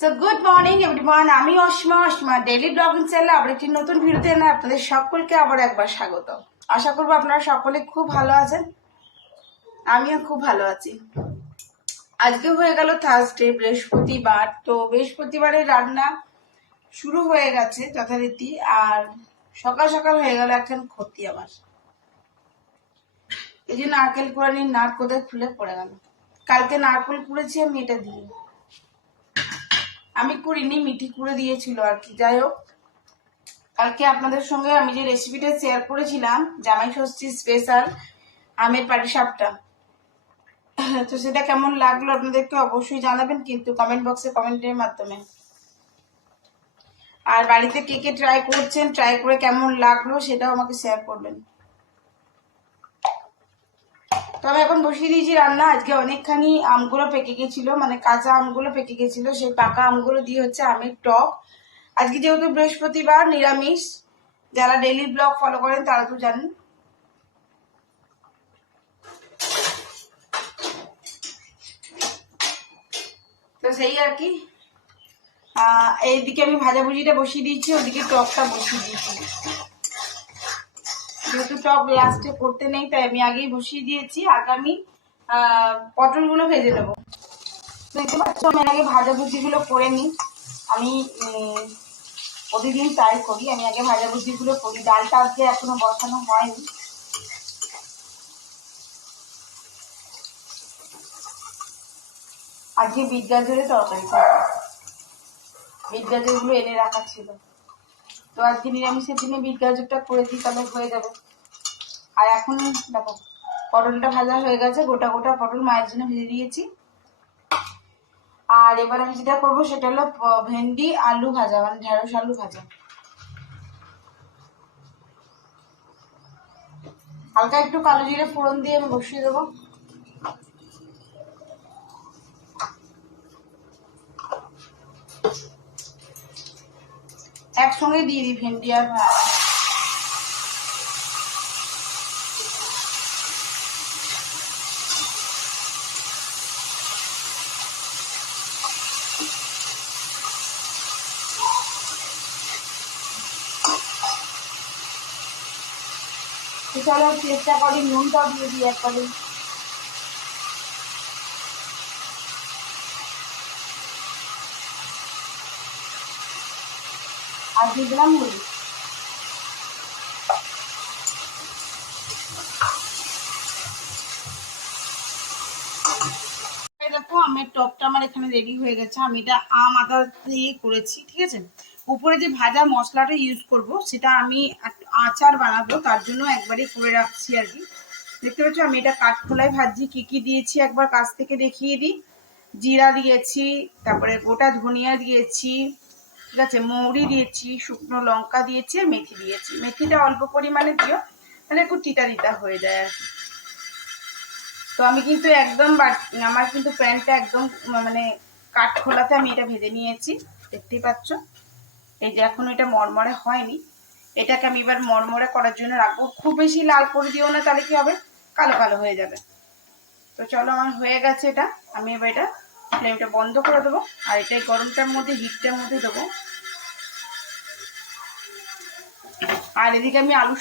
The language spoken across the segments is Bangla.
সো গুড মর্নিং এভরিওয়ান, আমি অসীমা ডেইলি ব্লগিং চ্যানেলে আবার একটি নতুন ভিডিওতে এনে আপনাদের সকলকে আবার একবার স্বাগত। আশা করবো আপনারা সকলে খুব ভালো আছেন, আমিও খুব ভালো আছি। আজকে হয়ে গেল থার্সডে, বৃহস্পতিবার। তো বৃহস্পতিবারের রান্না শুরু হয়ে গেছে যথারীতি। আর সকাল সকাল হয়ে গেল একখান ক্ষতি আমার। এই যে নারকেল কুড়ানি নাট কোথায় খুলে পড়ে গেল। কালকে নারকেল কুড়েছি আমি এটা দিয়ে, আমি কুড়িনি, মিঠি কুড়ে দিয়েছিল আর কি। যাই হোক, কালকে আপনাদের সঙ্গে আমি যে রেসিপিটা শেয়ার করেছিলাম জামাই ষষ্ঠী স্পেশাল আমের পাটিসাপটা, তো সেটা কেমন লাগলো আপনাদেরকে অবশ্যই জানাবেন কিন্তু কমেন্ট বক্সে কমেন্টের মাধ্যমে। আর বাড়িতে কে কে ট্রাই করছেন, ট্রাই করে কেমন লাগলো সেটাও আমাকে শেয়ার করবেন। তো আমি এখন বসিয়ে দিয়েছি রান্না। আজকে অনেকখানি আমগুলো পেকে গেছিল, মানে কাঁচা আমগুলো পেকে গেছিল, সেই পাকা আমগুলো দিয়ে হচ্ছে আমের টক। আজকে যেহেতু বৃহস্পতিবার, নিরামিষ। যারা ডেইলি ব্লগ ফলো করেন তারা তো জানেন। তো সেই আর কি। এইদিকে আমি ভাজাভুজিটা বসিয়ে দিয়েছি, ওদিকে টকটা বসিয়ে দিয়েছি। যেহেতু টক লাস্টে করতে নেই তাই আমি আগেই বসিয়ে দিয়েছি। আগামী পটলগুলো ভেজে নেবো। দেখতে পাচ্ছ আমি আগে ভাজাভুজিগুলো করে নিই। আমি প্রতিদিন তাই করি, আমি আগে ভাজাভুজিগুলো করি। ডালটা আজকে এখনো বসানো হয়নি। আজকে বিট গাজরে তরকারি করবো, বিট গাজরগুলো এনে রাখা ছিল। তো আজকে নিরামিষের দিনে বিট গাজরটা করে দিই, তাহলে হয়ে যাবে। আর এখন দেখো পটলটা ভাজা হয়ে গেছে, গোটা গোটা পটল মায়ের জন্য ভেজে দিয়েছি। আর এবার আমি যেটা করবো সেটা হলো ভেন্ডি আলু ভাজা, মানে ঢেঁড়স আলু ভাজা। হালকা একটু কালো জিরে ফোড়ন দিয়ে আমি বসিয়ে দেবো। একসঙ্গে দিয়ে দিই ভেন্ডি আর চলো চেষ্টা করি নুনটাও দিয়ে দিই একবারে। আর দিয়ে দিলাম হলুদ। দেখো আমের টকটা আমার এখানে রেডি হয়ে গেছে। আমি এটা আম আদা দিয়ে করেছি, ঠিক আছে। উপরে যে ভাজা মশলাটা ইউজ করব সেটা আমি আচার বানাবো, তার জন্য একবারই করে রাখছি আর কি। দেখতে পাচ্ছ আমি এটা কাঠখোলায় ভাজছি। কি কি দিয়েছি একবার কাছ থেকে দেখিয়ে দিই। জিরা দিয়েছি, তারপরে গোটা ধনিয়া দিয়েছি, ঠিক আছে, মৌরি দিয়েছি, শুকনো লঙ্কা দিয়েছি, আর মেথি দিয়েছি। মেথিটা অল্প পরিমাণে দিও, তাহলে একটু তিতা তিতা হয়ে যায় আর কি। তো আমি কিন্তু একদম আমার কিন্তু প্যানটা একদম মানে কাঠখোলাতে আমি এটা ভেজে নিয়েছি, দেখতেই পাচ্ছ। এই যে এখন এটা মরমরে হয়নি, এটাকে আমি এবার মরমরে করার জন্য রাখবো। খুব বেশি লাল করে দিও না, তাহলে কি হবে, কালো কালো হয়ে যাবে। তো চলো আমার হয়ে গেছে এটা। আমি এবার এটা ফ্লেমটা বন্ধ করে দেবো, আর এটাই গরমটার মধ্যে হিটটার মধ্যে দেবো। আর এদিকে আমি আলু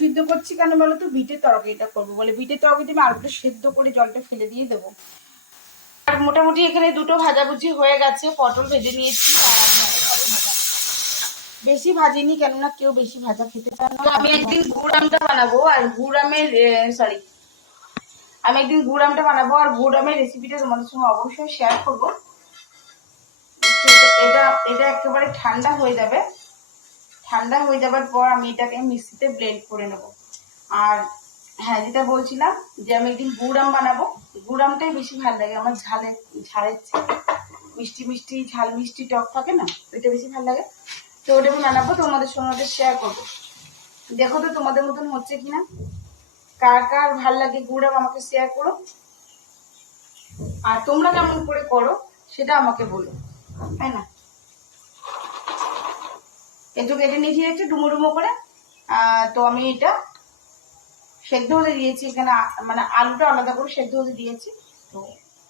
সিদ্ধ করছি কেন বলো তো, বিটের তরকারিটা করবো বলে। বিটের তরকারিতে আমি আলুটা সেদ্ধ করে জলটা ফেলে দিয়ে দেবো। আর মোটামুটি এখানে দুটো ভাজাভুজি হয়ে গেছে। পটল ভেজে নিয়েছি আর বেশি ভাজিনি, কেননা কেউ বেশি ভাজা খেতে চায় না। আমি একদিন গুড় আমটা বানাবো, আর গুড় আমের আমি একদিন গুড় আমটা বানাবো, আর গুড় আমের রেসিপিটা তোমাদের সঙ্গে অবশ্যই শেয়ার করবো। এটা এটা একেবারে ঠান্ডা হয়ে যাবে। ঠান্ডা হয়ে যাবার পর আমি এটাকে মিক্সিতে ব্লেন্ড করে নেব। আর হ্যাঁ, যেটা বলছিলাম যে আমি একদিন গুড় আম বানাবো। গুড় আমটাই বেশি ভালো লাগে আমার, ঝালের মিষ্টি মিষ্টি ঝাল মিষ্টি টক থাকে না, ওইটা বেশি ভালো লাগে। তো ওটা আমি বানাবো, তোমাদের সঙ্গে শেয়ার করবো। দেখো তো তোমাদের মতন হচ্ছে কিনা, কার কার ভাল লাগে গুড় আম আমাকে শেয়ার করো। আর তোমরা কেমন করে করো সেটা আমাকে বলো, তাই না। একটু কেটে নিয়েছি একটু ডুমো ডুমো করে। তো আমি এটা সেদ্ধ হতে দিয়েছি এখানে, মানে আলুটা আলাদা করে সেদ্ধ হতে দিয়েছি। তো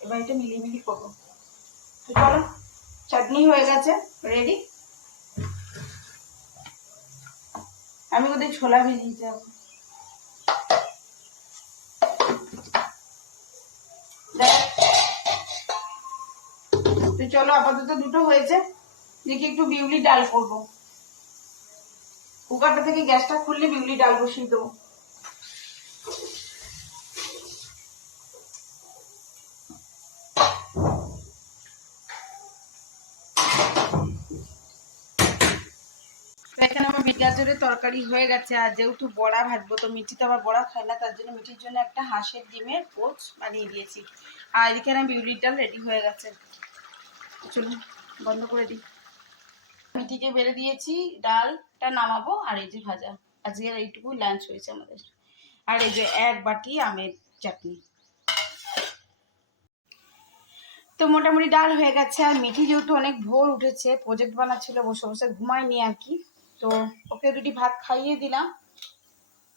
এবার এটা মিলিয়ে করবো। তো চলো, চাটনি হয়ে গেছে, রেডি। আমি ওদের ছোলা ভেজে যাবো। তো চলো, আপাতত দুটো হয়েছে, দেখি একটু বিউলি ডাল করবো। কুকারটা থেকে গ্যাসটা খুললে বিউলি ডাল বসিয়ে দেবো। এখানে আমার বিট গাজরের তরকারি হয়ে গেছে। আর যেহেতু বড়া ভাজবো, তো মিঠি তো আবার বড়া খায় না, তার জন্য মিঠির জন্য একটা হাঁসের ডিমের পোচ বানিয়ে দিয়েছি। আর এখানে বিউলির ডাল রেডি হয়ে গেছে। চলুন বন্ধ করে দিই। মিঠিকে বেড়ে দিয়েছি, ডালটা নামাবো। আর এই যে ভাজা, আজকে এইটুকু লাঞ্চ হয়েছে আমাদের। আর এই যে এক বাটি আমের চাটনি। তো মোটামুটি ডাল হয়ে গেছে। আর মিঠি যেহেতু অনেক ভোর উঠেছে, প্রজেক্ট বানাচ্ছিল, বসে বসে ঘুমায়নি আর কি, তো ওকে দুটি ভাত খাইয়ে দিলাম।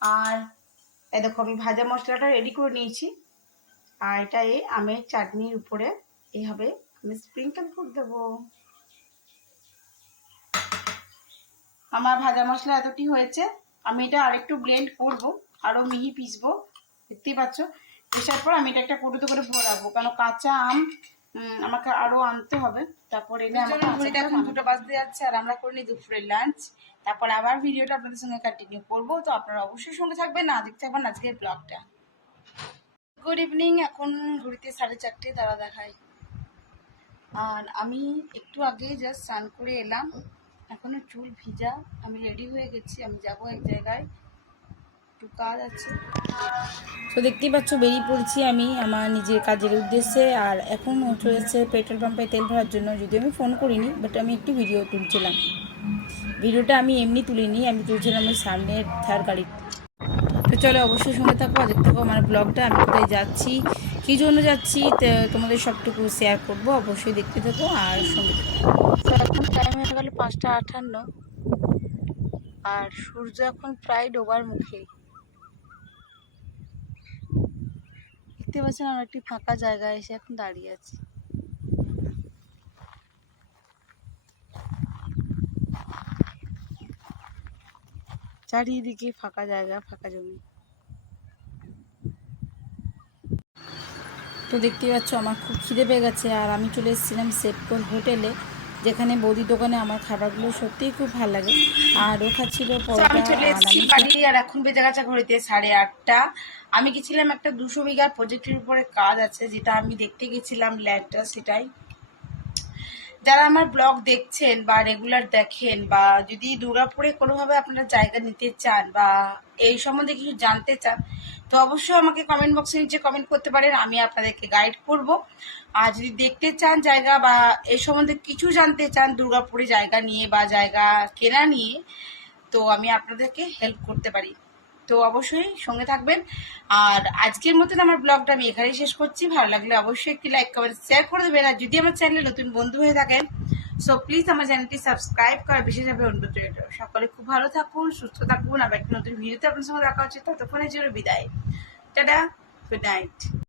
আর এই দেখো আমি ভাজা মশলাটা রেডি করে নিয়েছি। আর এটা এই আমের চাটনির উপরে এইভাবে আমি স্প্রিঙ্কেল করে দেবো। আমার ভাজা মশলা এতটি হয়েছে। আমি এটা আরেকটু ব্লেন্ড করব, আরো মিহি পিসবো। দেখতেই পাচ্ছ, পিসার পর আমি এটা একটা কৌটোতে করে ভরে রাখবো, কারণ কাঁচা আম আমাকে আরো আনতে হবে। তারপর এনে ঘড়িটা এখন 2টা বাজতে যাচ্ছে, আর আমরা করে নিই দুপুরের লাঞ্চ। তারপর আবার ভিডিওটা আপনাদের সঙ্গে কন্টিনিউ করবো। তো আপনারা অবশ্যই সঙ্গে থাকবেন, না দেখতে পাবেন আজকের ব্লগটা। গুড ইভিনিং, এখন ঘড়িতে 4:30 তারা দেখায়। আর আমি একটু আগে জাস্ট স্নান করে এলাম, এখনো চুল ভিজা। আমি রেডি হয়ে গেছি, আমি যাব এক জায়গায়, একটু কাজ আছে। তো দেখতেই পাচ্ছ বেরিয়ে পড়েছি আমি আমার নিজের কাজের উদ্দেশ্যে। আর এখন চলেছে পেট্রোল পাম্পে তেল ভরার জন্য। যদি আমি ফোন করিনি, বাট আমি একটি ভিডিও তুলছিলাম। ভিডিওটা আমি এমনি তুলিনি, আমি তুলছিলাম ওই সামনের থার গাড়ি। তো চলো অবশ্যই সঙ্গে থাকো, দেখতে থাকো আমার ব্লগটা। আমি কোথায় যাচ্ছি, কী জন্য যাচ্ছি, তোমাদের সবটুকু শেয়ার করবো। অবশ্যই দেখতে থাকো আর সঙ্গে থাকো। তো এখন টাইম হয়ে গেল 5:58, আর সূর্য এখন প্রায় ডোবার মুখে। দেখতে পাচ্ছেন আমরা একটি ফাঁকা জায়গায় এসে এখন দাঁড়িয়ে আছি। চারিদিকে ফাঁকা জায়গা, ফাঁকা জমি। তো দেখতেই পাচ্ছ আমার খুব খিদে পেয়ে গেছে। আর আমি চলে এসেছিলাম সেটকোর হোটেলে, যেখানে বৌদির দোকানে আমার খাবারগুলো সত্যিই খুব ভালো লাগে। আর ও খাচ্ছিল পরোটা। আমি চলে এসেছি বাড়ি, আর এখন বেজে গেছে ঘড়িতে 8:30। আমি গেছিলাম একটা 200 বিঘার প্রজেক্টের উপরে কাজ আছে, যেটা আমি দেখতে গেছিলাম ল্যাবটা, সেটাই। যারা আমার ব্লগ দেখছেন বা রেগুলার দেখেন, বা যদি দুর্গাপুরে কোনোভাবে আপনারা জায়গা নিতে চান বা এই সম্বন্ধে কিছু জানতে চান, তো অবশ্যই আমাকে কমেন্ট বক্সে নিচে কমেন্ট করতে পারেন, আমি আপনাদেরকে গাইড করব। আর যদি দেখতে চান জায়গা বা এই সম্বন্ধে কিছু জানতে চান দুর্গাপুরে জায়গা নিয়ে বা জায়গা কেনা নিয়ে, তো আমি আপনাদেরকে হেল্প করতে পারি। তো অবশ্যই সঙ্গে থাকবেন। আর আজকের মতন আমার ব্লগটা আমি এখানেই শেষ করছি। ভালো লাগলে অবশ্যই একটি লাইক কমেন্ট শেয়ার করে দেবেন। আর যদি আমার চ্যানেলে নতুন বন্ধু হয়ে থাকেন, সো প্লিজ আমার চ্যানেলটি সাবস্ক্রাইব করার বিশেষভাবে অনুরোধ রইল। সকলে খুব ভালো থাকুন, সুস্থ থাকুন। আবার একটা নতুন ভিডিওতে আপনার সঙ্গে দেখা হচ্ছে। ততক্ষণের জন্য বিদায়, টাটা, গুড নাইট।